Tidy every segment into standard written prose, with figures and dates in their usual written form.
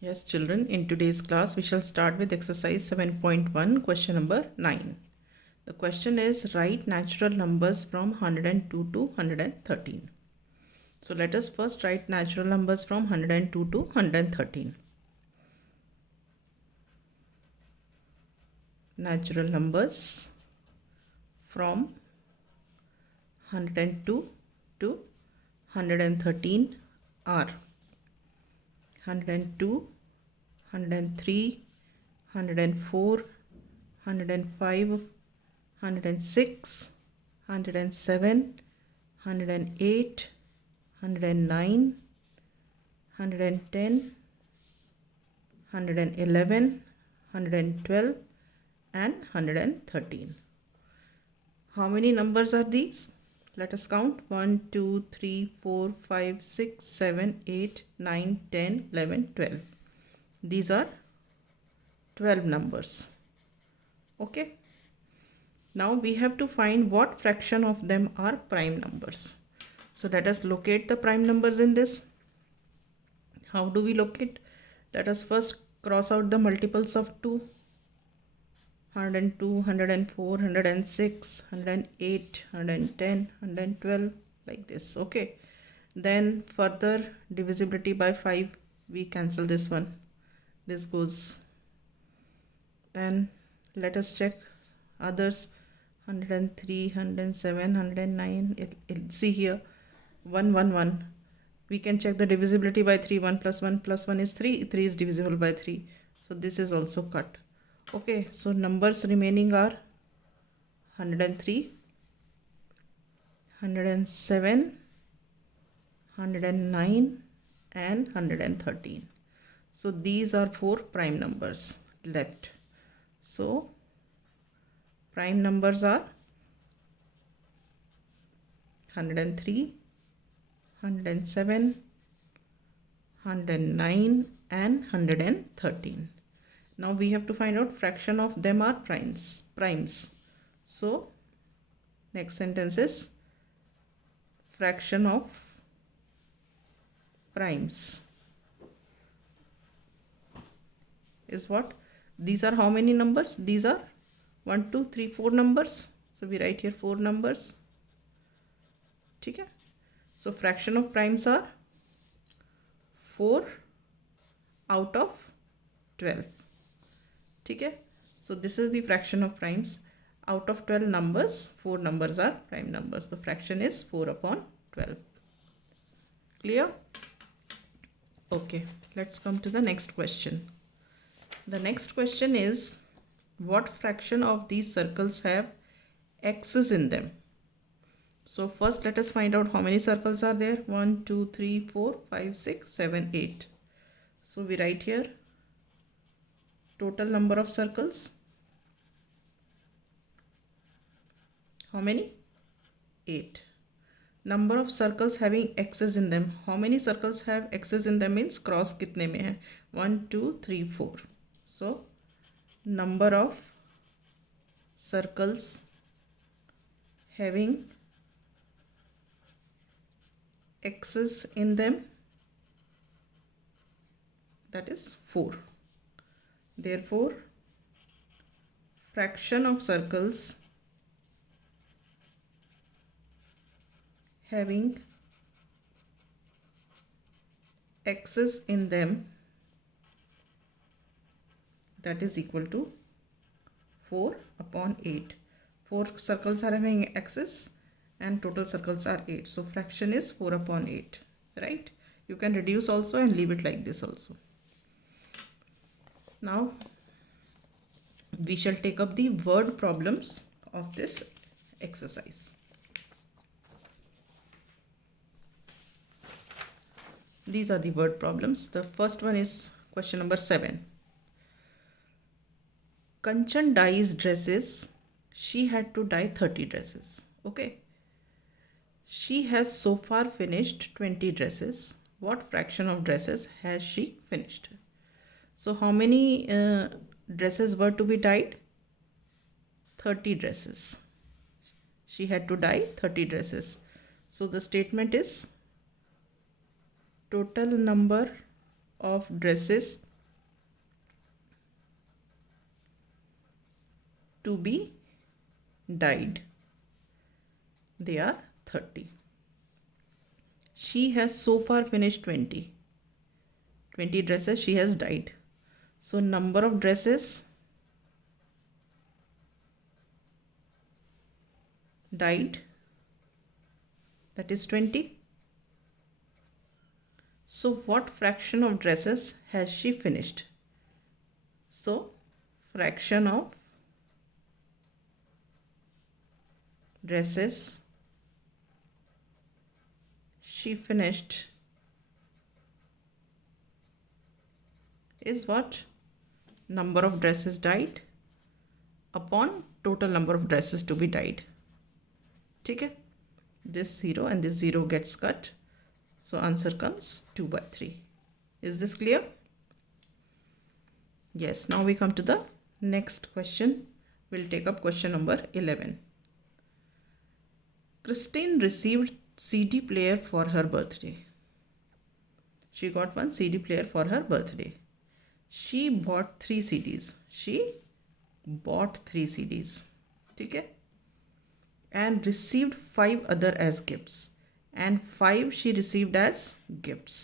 Yes, children, in today's class, we shall start with exercise 7.1, question number 9. The question is, write natural numbers from 102 to 113. So let us first write natural numbers from 102 to 113. Natural numbers from 102 to 113 are 102, 103, 104, 105, 106, 107, 108, 109, 110, 111, 112 and 113. How many numbers are these? Let us count. 1, 2, 3, 4, 5, 6, 7, 8, 9, 10, 11, 12. These are 12 numbers. Okay. Now we have to find what fraction of them are prime numbers. So let us locate the prime numbers in this. How do we locate? Let us first cross out the multiples of 2. 102, 104, 106, 108, 110, 112, like this. Okay. Then further divisibility by 5, we cancel this one. This goes. Then let us check others. 103, 107, 109. See here. 1, 1, 1. We can check the divisibility by 3. 1 plus 1 plus 1 is 3. 3 is divisible by 3. So this is also cut. Okay, so numbers remaining are 103, 107, 109 and 113. So these are 4 prime numbers left. So prime numbers are 103, 107, 109 and 113. Now we have to find out fraction of them are primes. So next sentence is fraction of primes is what? These are how many numbers? These are 1, 2, 3, 4 numbers. So we write here 4 numbers. Okay. So fraction of primes are 4 out of 12. Okay. So this is the fraction of primes. Out of 12 numbers, 4 numbers are prime numbers. The fraction is 4 upon 12. Clear? Okay. Let's come to the next question. The next question is, what fraction of these circles have x's in them? So first let us find out how many circles are there. 1, 2, 3, 4, 5, 6, 7, 8. So we write here total number of circles. How many? 8. Number of circles having x's in them. How many circles have x's in them means cross kitne mein hai? 1, 2, 3, 4. So number of circles having x's in them, that is 4. Therefore fraction of circles having x's in them, that is equal to 4 upon 8. 4 circles are having x's and total circles are 8. So fraction is 4 upon 8. Right? You can reduce also and leave it like this also. Now we shall take up the word problems of this exercise. These are the word problems. The first one is question number 7. Kanchan dyes dresses. She had to dye 30 dresses. Okay. She has so far finished 20 dresses. What fraction of dresses has she finished? So how many dresses were to be dyed? 30 dresses. She had to dye 30 dresses. So the statement is total number of dresses to be dyed? They are 30. She has so far finished 20 dresses she has dyed. So number of dresses dyed, that is 20. So what fraction of dresses has she finished? So fraction of dresses she finished is what? Number of dresses dyed upon total number of dresses to be dyed. ठीक है, this 0 and this 0 gets cut, so answer comes 2/3. Is this clear? Yes. Now we come to the next question. We'll take up question number 11. Christine received CD player for her birthday. She got one CD player for her birthday. She bought 3 CDs. She bought 3 CDs. ठीक है, and received 5 other as gifts, and 5 she received as gifts.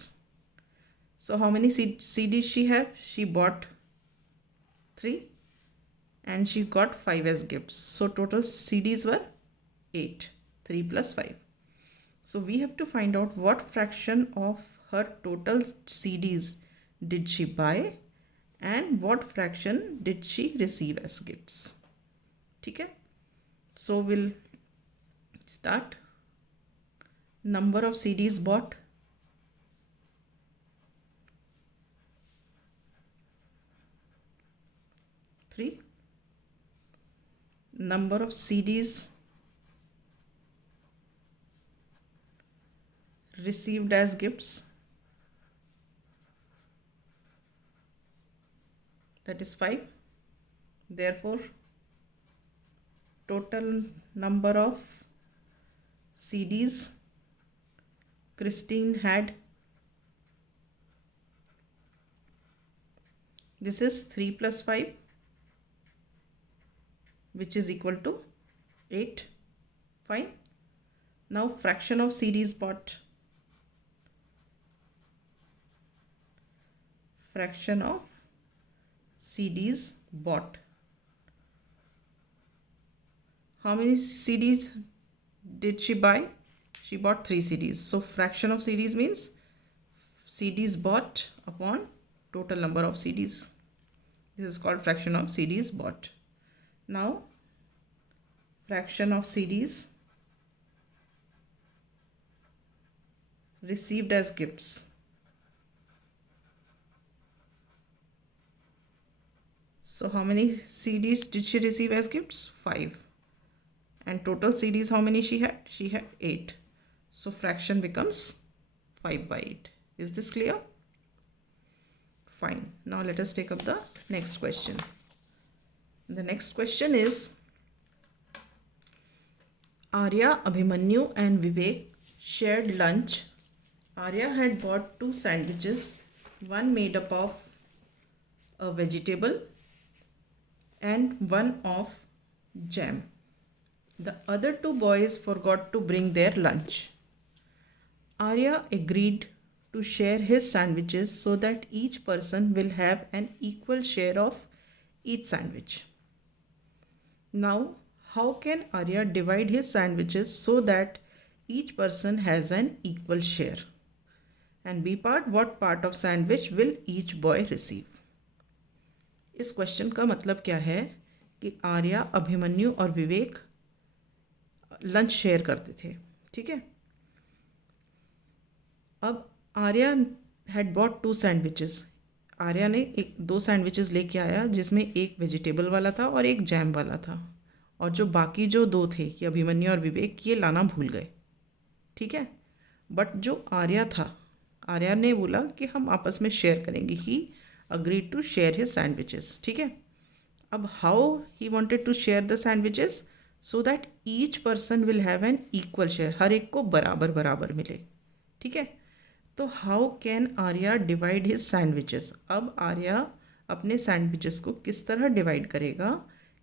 So how many CDs she have? She bought 3 and she got 5 as gifts. So total CDs were 8. 3 plus 5. So we have to find out what fraction of her total CDs did she buy and what fraction did she receive as gifts. ठीक है, so we'll start. Number of CDs bought, 3. Number of CDs received as gifts, that is 5. Therefore total number of CDs Christine had, this is 3 plus 5, which is equal to 8. Fine. Now fraction of CDs bought, fraction of CDs bought. How many CDs did she buy? She bought 3 CDs. So fraction of CDs means CDs bought upon total number of CDs. This is called fraction of CDs bought. Now fraction of CDs received as gifts. So how many CDs did she receive as gifts? 5. And total CDs how many she had? She had 8. So fraction becomes 5/8. Is this clear? Fine. Now let us take up the next question. The next question is, Arya, Abhimanyu and Vivek shared lunch. Arya had bought 2 sandwiches, one made up of a vegetable and one of jam. The other 2 boys forgot to bring their lunch. Arya agreed to share his sandwiches so that each person will have an equal share of each sandwich. Now, how can Arya divide his sandwiches so that each person has an equal share? And B part, what part of sandwich will each boy receive? इस question का मतलब क्या है कि आर्या, अभिमन्यु और विवेक lunch share करते थे. ठीक है, अब Arya had bought 2 sandwiches. Arya ने 2 सैंडविचेस लेके आया जिसमें एक वेजिटेबल वाला था और एक जैम वाला था, और जो बाकी जो 2 थे कि अभिमन्यु और विवेक, ये लाना भूल गए. ठीक है, बट जो आर्या था, आर्या ने बोला कि हम आपस में शेयर करेंगे. He agreed to share his sandwiches. ठीक है, अब how he wanted to share the sandwiches so that each person will have an equal share. हर एक को बराबर बराबर मिले. ठीक है, तो how can Arya divide his sandwiches? अब आर्या अपने सैंडविचेस को किस तरह डिवाइड करेगा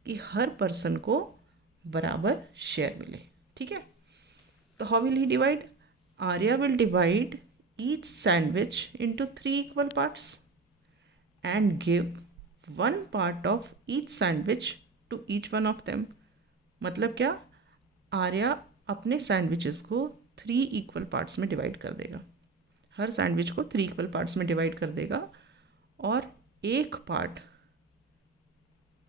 कि हर पर्सन को बराबर शेयर मिले? ठीक है, तो how will he divide? Arya will divide each sandwich into 3 equal parts and give 1 part of each sandwich to each one of them. मतलब क्या? आर्या अपने सैंडविचेस को 3 इक्वल पार्ट्स में डिवाइड कर देगा, हर सैंडविच को 3 इक्वल पार्ट्स में डिवाइड कर देगा और एक पार्ट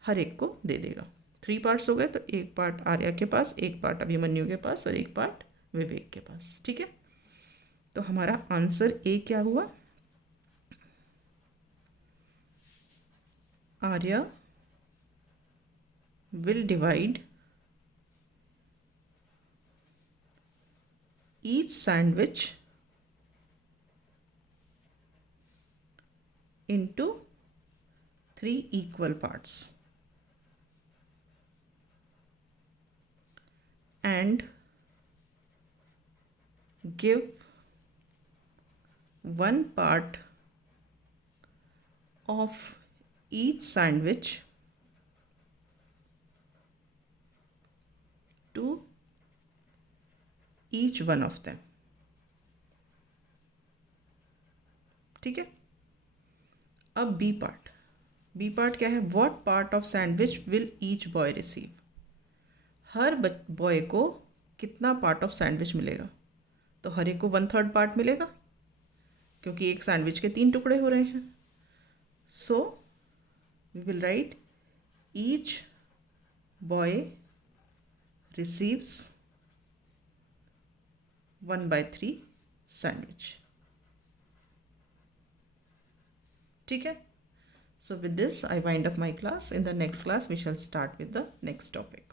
हर एक को दे देगा। 3 पार्ट्स हो गए, तो एक पार्ट आर्या के पास, एक पार्ट अभिमन्यु के पास और एक पार्ट विवेक के पास। ठीक है, तो हमारा आंसर ए क्या हुआ? Arya will divide each sandwich into 3 equal parts and give 1 part of each sandwich to each one of them। ठीक है, अब बी पार्ट। बी पार्ट क्या है? What part of sandwich will each boy receive? Her boy को कितना part of sandwich मिलेगा? तो हर एक को 1/3 पार्ट मिलेगा, क्योंकि एक सैंडविच के 3 टुकड़े हो रहे हैं। So we will write each boy receives 1/3 sandwich। ठीक है, so with this I wind up my class. In the next class we shall start with the next topic.